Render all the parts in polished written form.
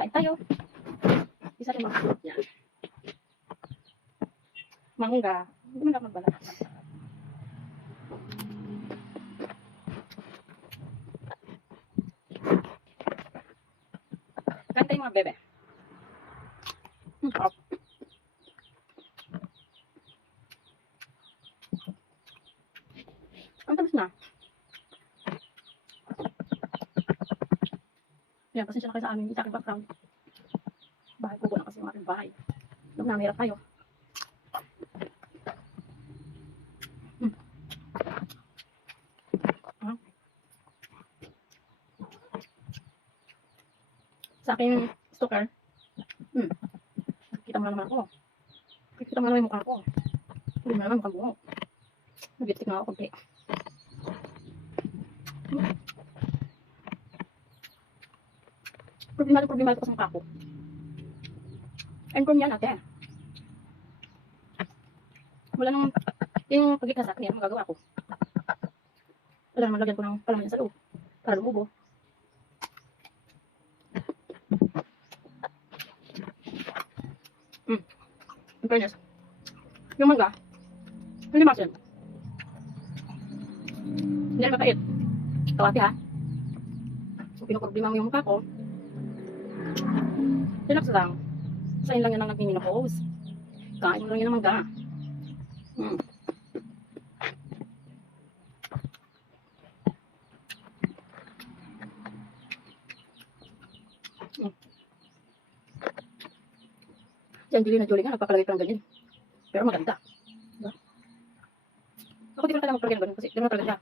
Kain tayo. Isa rin mga fruit niya. Mangga. Hindi man ako magbalat. Kain tayo mga bebe. Sarap. Ang tamis na. Yan, pasensya na kayo sa amin, sa aking background. Bahay kubo na kasi yung aking bahay. Huwag na, mahirap tayo. Sa aking stalker, kita mo na naman ako. Kita mo na naman yung mukha ko. Hindi mo naman mukhang bungo. Nag-lipstick na ako konti. Problema ito sa mukha ko. Ayun ko niyan ate. Wala nang yung pagkikasak niya, magagawa ko. Wala naman lagyan ko ng palaman sa loob. Para lumubo. In fairness, yung mangga, hindi masin. Hindi na mapait. Kawati ha. So, pinoproblema mo yung mukha ko. Relax lang. Sa'yo lang yan ang nag-menopause. Kain mo lang yan ng mangga. Si Angelina Jolie nga, nagpapalagay pa ng ganyan. Pero maganda. Diba? Ako di ko kailangan magpalagay ng ganyan kasi di mo talaga siya.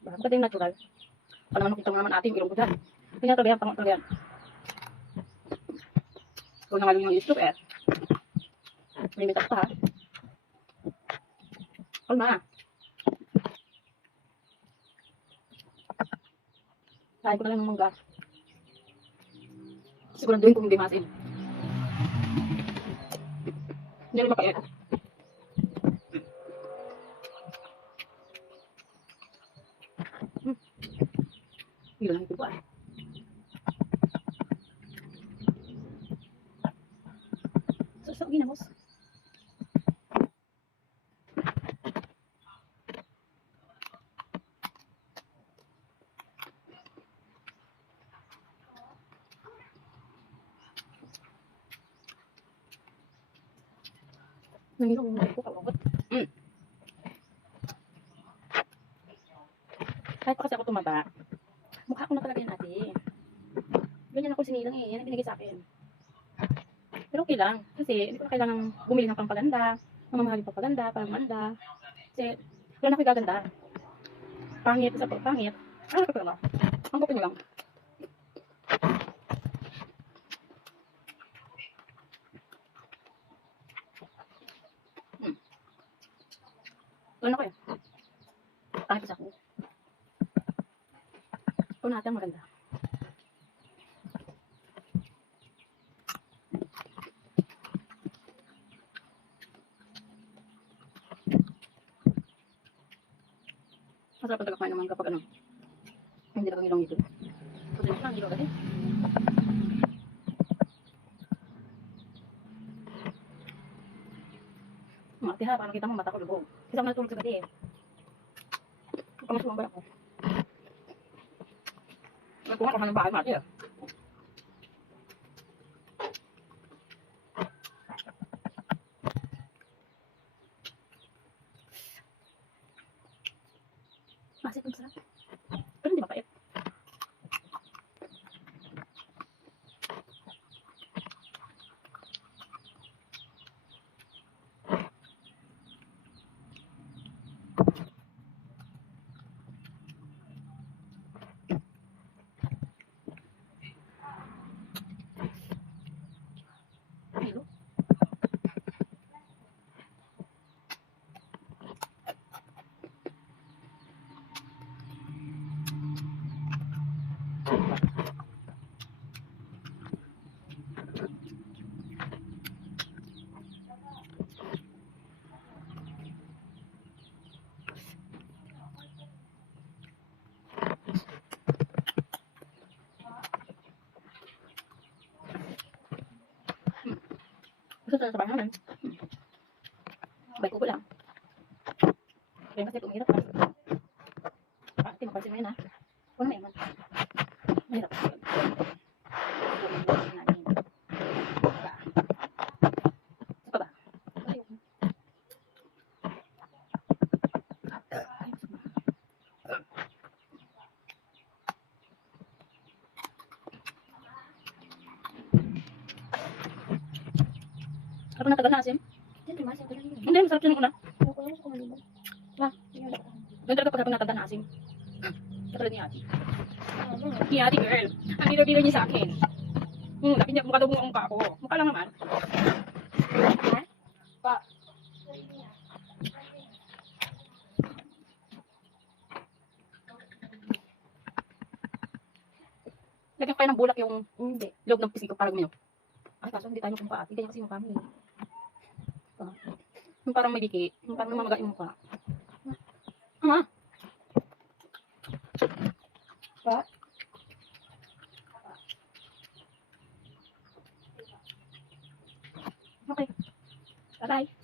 Diba? Maganda yung natural. Pag naman makita mo naman ate yung ilong ko dyan. Hindi nga talaga yan, pangit talaga yan. Huwag na nga lang yung islop eh. May mitas pa ha. Kalma. Kain ko na lang ng mangga. Siguraduhin kung hindi masin. Hindi rin mapait. Hindi lang ito ba? So, ginamos. Nanginom ko kalawat. Kahit pa kasi ako tumaba, mukha ko na talaga yan ate. Ganyan ako sinilang eh. Yan ang binigay sa akin. Pero okay lang. Kasi hindi ko na kailangan bumili ng pampaganda, ng mamahaling pampaganda, pangmanda. Kasi wala na ako gaganda. Pangit sa pangit. Ano ka pala? Ang kopin nyo lang. Wala na ko eh. Pangit sa ako. Ito natin maganda. Masarap ang tagakain naman kapag ano. Hindi na kang ilong ito. Kasi na ang ilong kasi. Mga tiha, para makita mo mata ko lubog. Kasi ako natulog sa gabi eh. Kamasumang ba ako? Nagpunga ko ng bahay mati eh. Masit ang sarap. Pero hindi mapait. Hello? Gusto na sa bahay namin. Bike ko lang. Kaya kasi pumihirap na. Tinapansin mo yun ha. Huwag na yaman. Mahirap. Sa baba. Kapag natagal na asim? Hindi, masarap siya nung una. Ganun talaga pag natagal na asim. Katulad ni Ate. Ni Ate girl. Ang biro-biro niya sa akin. Sabi niya, mukha daw ang mukha ko. Mukha lang naman. Ha? Pa. Lagyan ko kayo ng bulak yung loob ng pisngi ko para gumayo. Ay, kaso hindi tayo mukha Ate. Ganyan kasi mukha mo eh. Yung parang may diki. Yung parang namamaga yung mukha. Ha? Pa? Okay. Bye-bye.